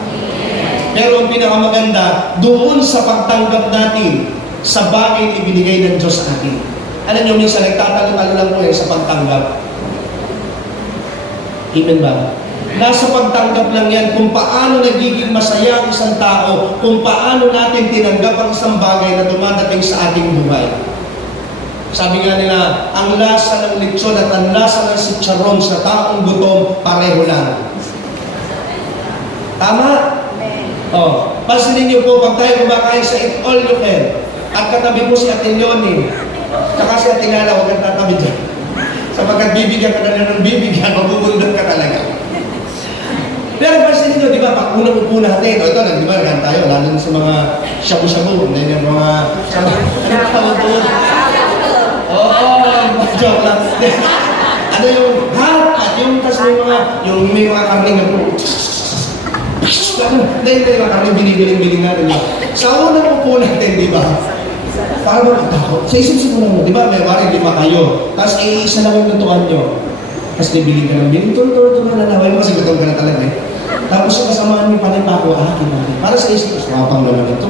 Pero ang pinakamaganda, doon sa pagtanggap natin sa bagay na ibinigay ng Diyos sa atin. Alam nyo, minsan nagtatalo-talo lang po sa pagtanggap. Amen ba? Nasa pagtanggap lang yan kung paano nagiging masaya ang isang tao, kung paano natin tinanggap ang isang bagay na dumadating sa ating buhay. Sabi nga nila, ang lasa ng lechon at ang lasa ng sitsaron sa taong gutom, pareho lang. Tama? Oh, pansinin niyo po, pag tayo kumakain sa Eat All You Can, at katabi mo si Ate Leonie, saka si Ate Lala, huwag kang tatabi dyan. Sapagkat bibigyan ka na ng bibigyan, mabubundan ka talaga. Pero pansinin niyo, di ba, pag unang-upo natin, ito, di ba, nagan tayo, lalo sa mga shabu-shabu, yung mga joke lang. Ano yung hot, yung tas may mga karning na po. Dahil may mga karning binibiling natin. Sa unang upo natin, di ba? Para magtakot. Sa isip-isip mo naman, di ba? May waring 5 kayo. Tapos isa lang yung lutuan nyo. Tapos bibiling ka ng biling. Tulor na nanaway mo kasi gutom ka na talaga eh. Tapos yung kasamaan mo pa rin pa ako, natin. Para sa isip, mapang naman ito.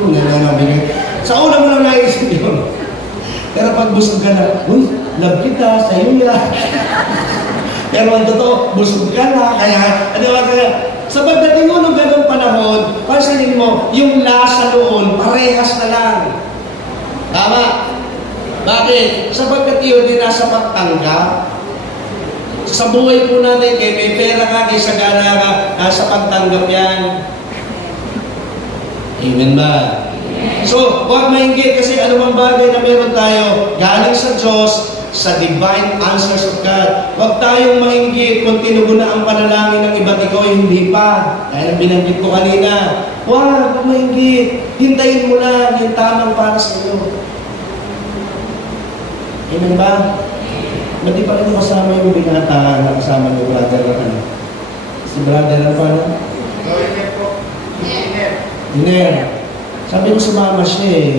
Sa una mo lang naisip yun. Pero pag busog ka na, uy, love kita, sa'yo yan. Pero ang totoo, busog ka na, kaya, sa pagdating mo ng ganong panahon, pansinin mo, yung lasa noon, parehas na lang. Tama? Bakit? Sapagkat yun, din nasa pagtanggap. Sa buhay po natin, kaya may pera ka, kaya sagana ka, nasa pagtanggap yan. Amen ba? So, huwag mainggit kasi anumang bagay na meron tayo, galing sa Diyos, sa divine answers of God. Huwag tayong mainggit kung tinugon na ang panalangin ng iba't ikaw ay hindi pa. Dahil ang binanggit ko kanina, huwag mainggit. Hintayin mo lang yung tamang para sa iyo. Amen ba? Ba't di pa rin kasama yung binata na kasama ng brother na ano? Si brother na pa na? Iner. Sabi ko sumama siya eh.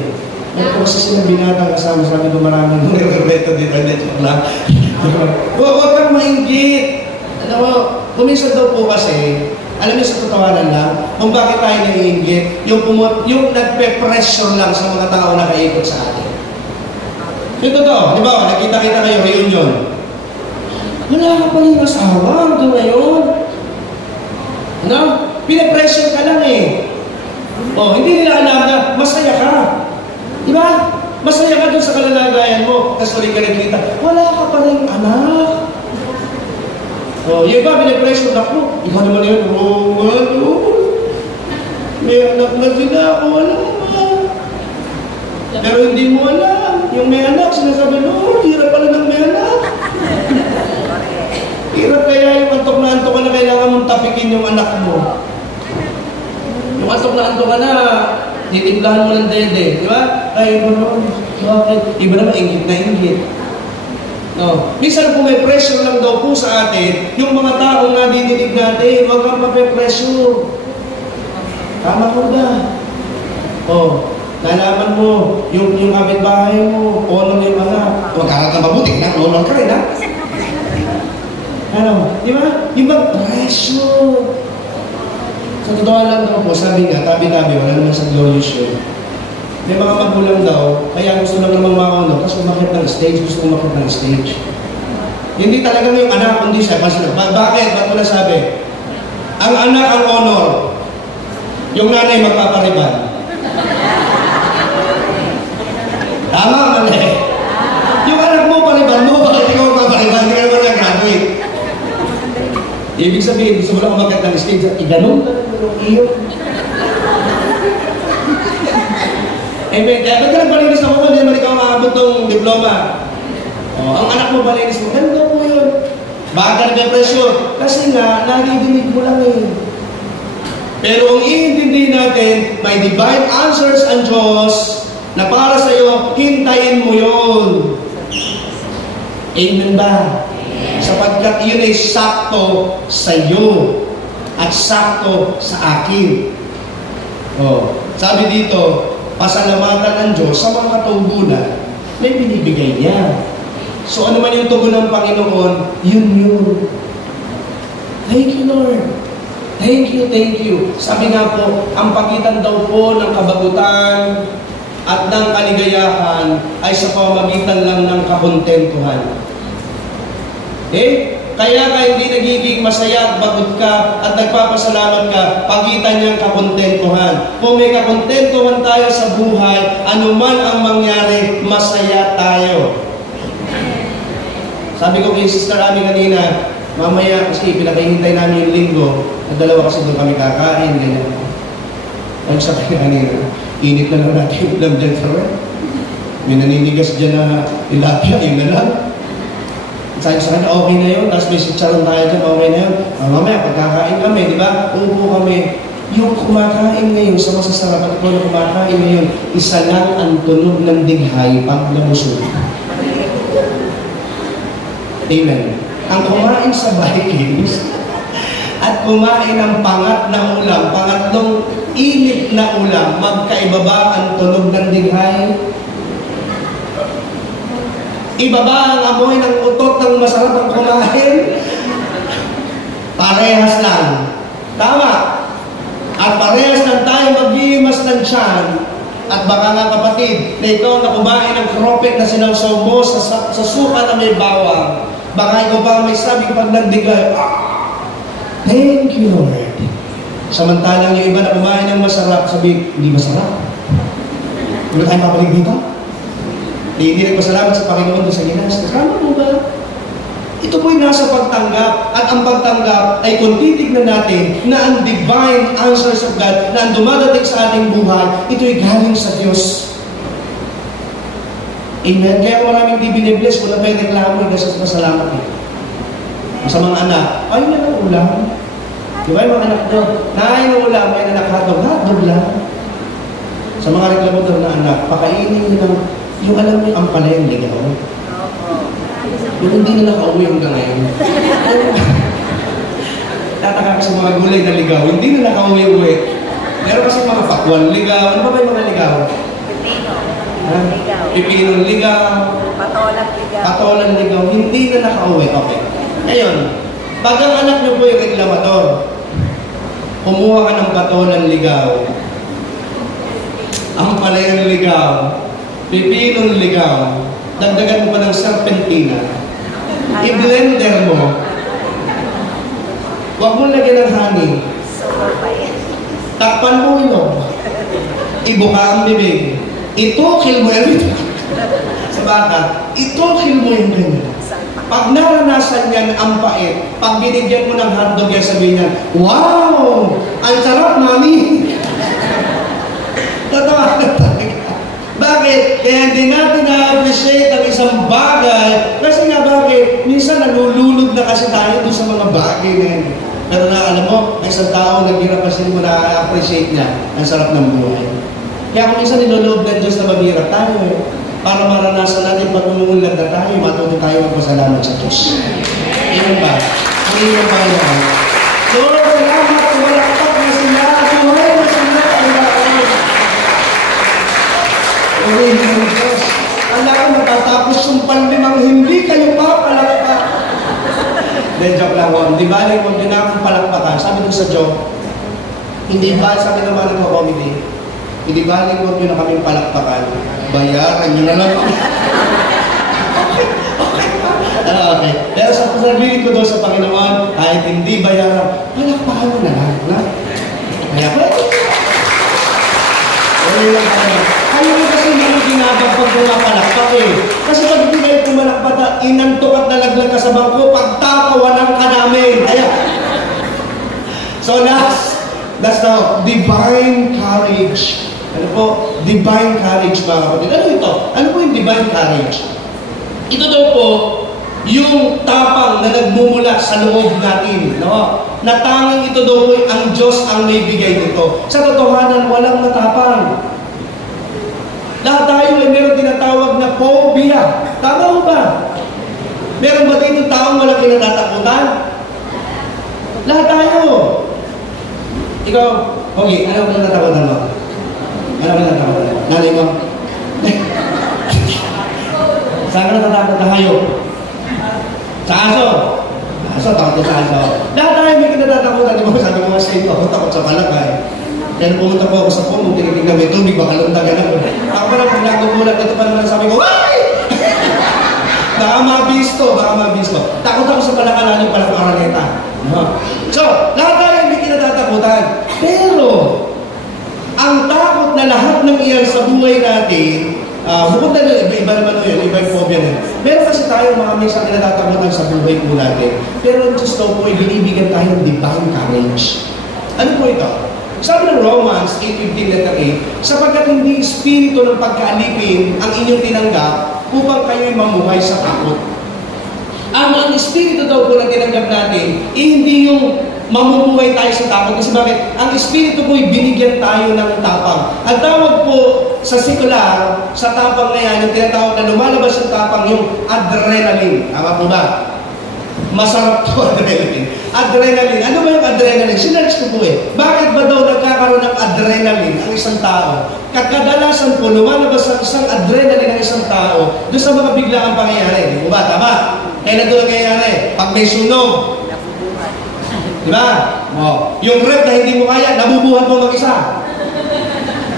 Ano kasi silang binata kasama, sabi ko maraming nire-reto dito, hindi joke lang. Huwag kang mainggit. Alam mo, kuminsan daw po kasi, alam niyo sa totohanan lang, kung bakit tayo naiinggit, yung nagpe-pressure lang sa mga tao na kaikot sa atin. Yung totoo, di ba? Nakita-kita kayo, reunion. Wala ka pa rin asawa, ito ngayon. Ano? Pinapressure ka lang eh. Oh, hindi nila alam na masaya ka. Di ba? Masaya ka dun sa kalalagayan mo. Tapos ulit ka nakita, wala ka pa rin anak. Oh, yung iba, pinapressure ako. Ikaw naman yun, may anak na sila ako, wala ka. Pero hindi mo alam. Yung may anak, sinasabi, hirap pala ng may anak. Hirap kaya yung antok na antok ka na kailangan mong tapikin yung anak mo. Yung antok na antok ka na, titimplahan mo ng dede. Di ba? Ay, bakit? Iba naman, ingit na ingit. No. Minsan po may pressure lang daw po sa atin, yung mga taong nadidinig natin, huwag kang mape-pressure. Tama ko ba? Oh. Nalaman mo, yung kapitbahay mo, honor yung anak. Huwag ka lang mabuti, honor ka rin, ha? Ano? Di ba? Yung mag-pressure. Sa totoo lang daw po, sabi nga, tabi-tabi, wala naman sa glorious yun. May mga magulang daw, kaya gusto lang naman makono, kasi umakit ng stage, gusto umakit ng stage. Hindi talagang yung anak, kundi siya. Bakit? Ba't mo nasabi? Ang anak ang honor. Yung nanay magpapariban. Tama, mali. Yung anak mo, paliban mo, bakit ikaw magpapariban? Hindi ka naman nag-graduate. Ibig sabihin, gusto mo lang umakit ng stage, iganon ka ng iyo. Amen. Kaya ba't ka nagbalinis ako kung hindi naman ikaw maabot ng diploma? Ang anak mo balinis mo, ganun daw po yun. Bakit ka nag-pressure? Kasi nga, nakikinig mo lang eh. Pero ang iintindihin natin, may divine answers ang Diyos na para sa iyo, hintayin mo yun. Amen ba? Sapagkat yun ay sakto sa iyo at sakto sa akin. Sabi dito, pasalamatan ng Diyos sa mga katugunan na binibigay niya. So ano man yung tugon ng Panginoon, yun. Thank you, Lord. Thank you. Sabi nga po, ang pagitan daw po ng kabagutan at ng kaligayahan ay sa pamamagitan lang ng kakontentuhan. Kaya ka hindi nagiging masaya at bagot ka at nagpapasalamat ka, pagitan niyang kakontentuhan. Kung may kakontentuhan tayo sa buhay, anuman ang mangyari, masaya tayo. Sabi ko kay Sister Ami kanina, mamaya kasi pinakihintay namin yung linggo, at dalawa kasi doon kami kakain, ganyan. Ang sabi kanina, init na lang natin yung ulam dyan sa red. May naninigas dyan na tilapia, yun na lang. Sabi sa kanya, okay na yun. Tapos may sitsaron tayo dyan, okay na yun. Mamaya, pagkakain kami, di ba? Uupo kami. Yung kumakain ngayon sa masasarap at ikaw na kumakain ngayon, isa lang ang tunog ng dighay pag nabusog. Amen. Ang kumain sa Vikings at kumain ng pangat na ulam, pangatlong init na ulam, magkaiba ba ang tunog ng dighay? Iba ba ang amoy ng utot ng masarap ang kumain? Parehas lang. Tama. At parehas lang tayo mag-iimas ng tiyan. At baka nga kapatid, na ikaw na kumain ng kropek na sinawsaw mo sa suka na may bawang. Baka ikaw pa may sabi pag nagdigay, thank you, Lord. Samantalang yung iba na kumain ng masarap, sabi, hindi masarap. Hindi tayo papalig dito? Hindi nagpasalamat sa Panginoon doon sa ginastos. Tama mo ba? Ito po'y nasa pagtanggap. At ang pagtanggap ay kung titignan natin na ang divine answers of God na ang dumadating sa ating buhay, ito'y galing sa Diyos. Amen? Kaya maraming di binibless, kung na kayo reklamo, kasi masalamat eh. Sa mga anak, ayun na ang ulam. Di ba yung mga anak doon? Naay na ulam, may anak hotdog, hotdog lang. Sa mga reklamador na anak, pakainin nyo ng, yung alam nyo, ang pala yung ligaw. Yung hindi na nakauwi hanggang ngayon. Tataka ka sa mga gulay na ligaw, hindi na nakauwi-uwi. Meron kasi mga pakwan ligaw. Ano ba ba yung mga ligaw? Pipinong ligaw. Patolang ligaw. Hindi na nakauwi. Okay. Ngayon, pag ang anak nyo po yung reklamador, kumuha ka ng patolang ligaw, ang palayang ligaw, pipinong ligaw, dagdagan mo pa ng serpentina, i-blender mo, huwag mo lagyan ng hangin, takpan mo ilong, ibuka ang bibig, itukil mo yan sa bata, itukil mo yung ganyan. Pag naranasan yan ang pait, pag binigyan mo ng hotdog yan, sabihin niya, wow! Ang sarap, mami! Tatawa na talaga. Bakit? Kaya hindi natin na-appreciate ang isang bagay. Kasi nga bakit? Minsan nalulunod na kasi tayo doon sa mga bagay na yun. Pero na, alam mo, ang isang tao naghirap kasi mo na-appreciate niya ang sarap ng buhay. Kaya kung minsan niluloob ng Diyos na maghirap tayo eh. Para maranasan natin pag umulad na tayo, matuto tayo magpasalamat sa Diyos. Iyon ba? Ang iyon ba yan? Lord, salamat, tumalakpak na sila. Buhay na sila. Uwi ng Diyos. Alam ko, matatapos yung panlimang hindi kayo papalakpak. Then, joke lang ko. Di ba, huwag nyo na akong palakpakan. Sabi ko sa joke, hindi ba, sabi naman ng comedy, hindi ba, huwag nyo na kaming palakpakan. Bayaran nyo na lang. Okay. Pero sa sarili ko doon sa Panginoon, kahit hindi bayaran, palakpakan mo na lang. Kaya ko, ayaw mo kasi maluginabag pag pumapalakpak eh. Kasi pag hindi kayo pumalakpak, inantok at nalaglag ka sa bangko, pagtatawanan ka namin. Kaya. So last now, divine courage. Ano po? Divine courage, mga kapatid. Ano ito? Ano po yung divine courage? Ito daw po, yung tapang na nagmumula sa loob natin. No? Na tanging ito daw po, ang Diyos ang may bigay nito. Sa totohanan, walang matapang. Lahat tayo ay meron tinatawag na phobia. Tama mo ba? Meron ba dito taong walang kinatatakutan? Lahat tayo. Ikaw, okay, ano ba natatakutan mo? Ano ba natatakutan mo? Nanay mo? Saan ka natatakot na hayop? Sa aso? Aso, takot sa aso. Lahat tayo may kinatatakutan. Di ba? Sabi ko nga sa inyo, ako takot sa palakay. Kaya pumunta po ako sa puno, tinitig na may tubig, baka lundagan ako. Ako pa lang, pag nagumulat, ito pa naman sabi ko, ay! Baka mabisto. Takot ako sa palakalan yung palakaraneta. So, lahat tayo may kinatatakutan. Pero, ang takot na lahat ng iyan sa buhay natin, bukod na iba naman yun, iba yung phobia na yun. Meron kasi tayo mga minsan kinatatakutan sa buhay po natin. Pero ang Diyos daw po ay binibigyan tayo ng divine courage. Ano po ito? Sabi ng Romans 8:15 letter A, sapagkat hindi espiritu ng pagkaalipin ang inyong tinanggap upang kayo'y mamuhay sa takot. Ang espiritu daw po na tinanggap natin, hindi yung mamumuhay tayo sa takot. Kasi bakit? Ang espiritu po'y binigyan tayo ng tapang. Ang tawag po sa sekular, sa tapang na yan, yung tinatawag na lumalabas yung tapang, yung adrenaline. Tama po ba? Masarap to, adrenaline. Adrenaline. Ano ba yung adrenaline? Sinerge ko po eh. Bakit ba daw nagkakaroon ng adrenaline ang isang tao? Kadalasan po, lumalabas ang isang adrenaline ng isang tao doon sa mga biglaang pangyayari. Di ba? Tama? Kaya doon nangyayari. Pag may sunog, di ba? Yung rep na hindi mo kaya, nabubuhat mo mag-isa.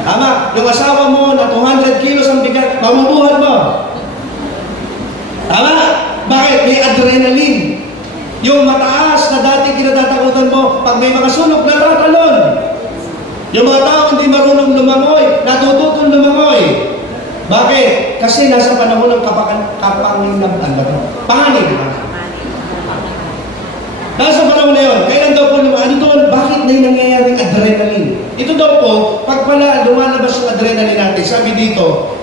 Tama? Yung asawa mo na 200 kilos ang bigat, mabubuhat mo. Tama? Bakit? May adrenaline. Yung mataas na dati kinatatakutan mo, pag may mga sunog, natatalon. Yung mga tao hindi marunong lumangoy, natututong lumangoy. Bakit? Kasi nasa panahon ng kapanginabtan ba ito? Panganib. Nasa panahon na yun. Kailan daw po lumangoy? Ano doon? Bakit na yung nangyayaring adrenaline? Ito daw po, pag pala lumalabas yung adrenaline natin, sabi dito,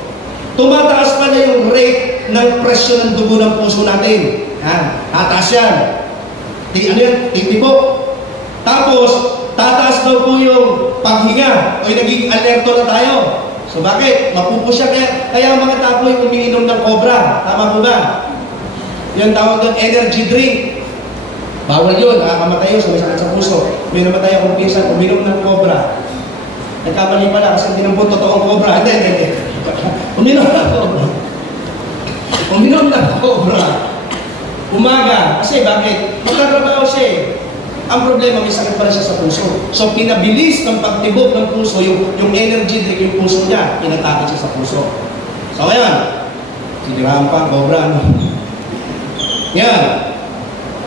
tumataas pala yung rate ng presyo ng dugo ng puso natin. Tataas yan. Ano yan? Titibok. Tapos, tataas daw po yung paghinga o yung naging alerto na tayo. So bakit? Mapupus siya. Kaya ang mga tao ay umiinom ng Cobra. Tama po ba? Yung tawag doon, energy drink. Bawal yun. Nakakamatay yun. May sakit sa puso. May namatay akong pinsan. Uminom ng Cobra. Nagkamali pala kasi hindi naman po totoong Cobra. Hindi. Uminom ng Cobra. Uminom ng Cobra. Umaga. Kasi bakit? Magkatrabaho siya eh. Ang problema, may sakit pala siya sa puso. So, pinabilis ng pagtibok ng puso, yung energy drink, yung puso niya, pinatake siya sa puso. So, ayan. Siniraan pa, Cobra, ano? Yan.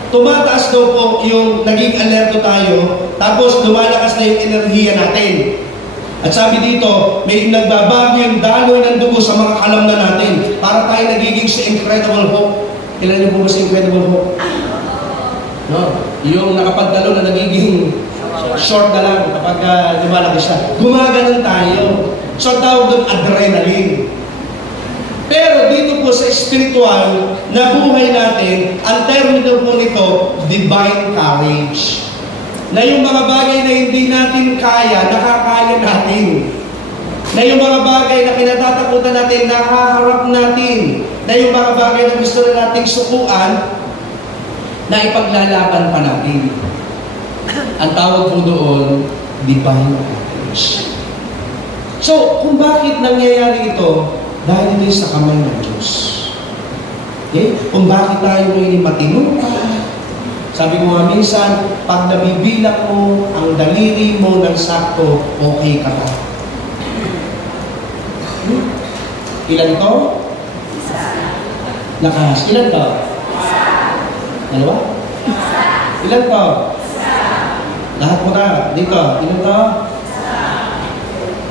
Tumataas daw po yung naging alerto tayo, tapos lumalakas na yung enerhiya natin. At sabi dito, may nagbabago yung daloy ng dugo sa mga kalamnan natin para tayo nagiging sa Incredible Hope. Ilan niyo po ba sa Incredible Hope? No? Yung nakapagdalo na nagiging short na lang kapag lumalaki siya. Gumaganon tayo. So, tawag doon adrenaline. Pero dito po sa spiritual na buhay natin, ang termino po nito, divine courage. Na yung mga bagay na hindi natin kaya, nakakaya natin. Na yung mga bagay na kinatatakutan natin, nakaharap natin. Na yung mga bagay na gusto na nating sukuan, na ipaglalaban pa natin. Ang tawag po doon, divine courage. So, kung bakit nangyayari ito, dahil ito sa kamay ng Diyos. Okay? Kung bakit tayo ngayon matino pa. Sabi ko nga minsan, pag nabibilang mo ang daliri mo ng sakto, okay ka pa. Ilan to? Isa. Lakas. Ilan to? Isa. Dalawa? Isa. Ilan to? Isa. Lahat mo ka. Dito. Ilan to? Isa.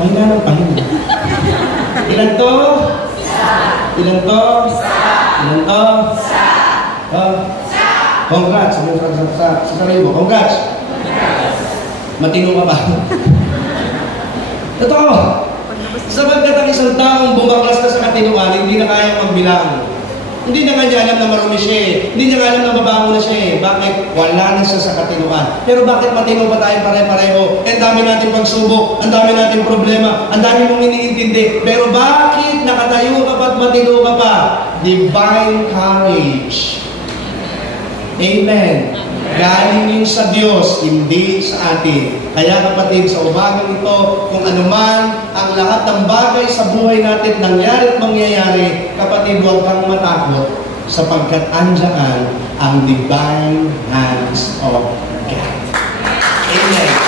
Pahinga ng pahinga. Ilan to? Isa. Ilan to? Isa. Ilan to? Isa. Congrats. Sa sarili mo. Congrats. Matino ka ba? Totoo. Sapagkat ang isang taong bumaklas na sa katinuan, hindi na kayang magbilang. Hindi na kanya alam na marumi siya eh. Hindi niya alam na mabaho na siya eh. Bakit? Wala na siya sa katinuan. Pero bakit matino pa tayo pare-pareho? Ang dami natin pagsubok, ang dami natin problema, ang dami mong iniintindi. Pero bakit nakatayo ka pa at matino ka pa? Divine courage. Amen. Galing yun sa Diyos, hindi sa atin. Kaya kapatid, sa umagang ito, kung anuman ang lahat ng bagay sa buhay natin nangyari at mangyayari, kapatid, huwag kang matakot sapagkat andyan ang divine hands of God. Amen.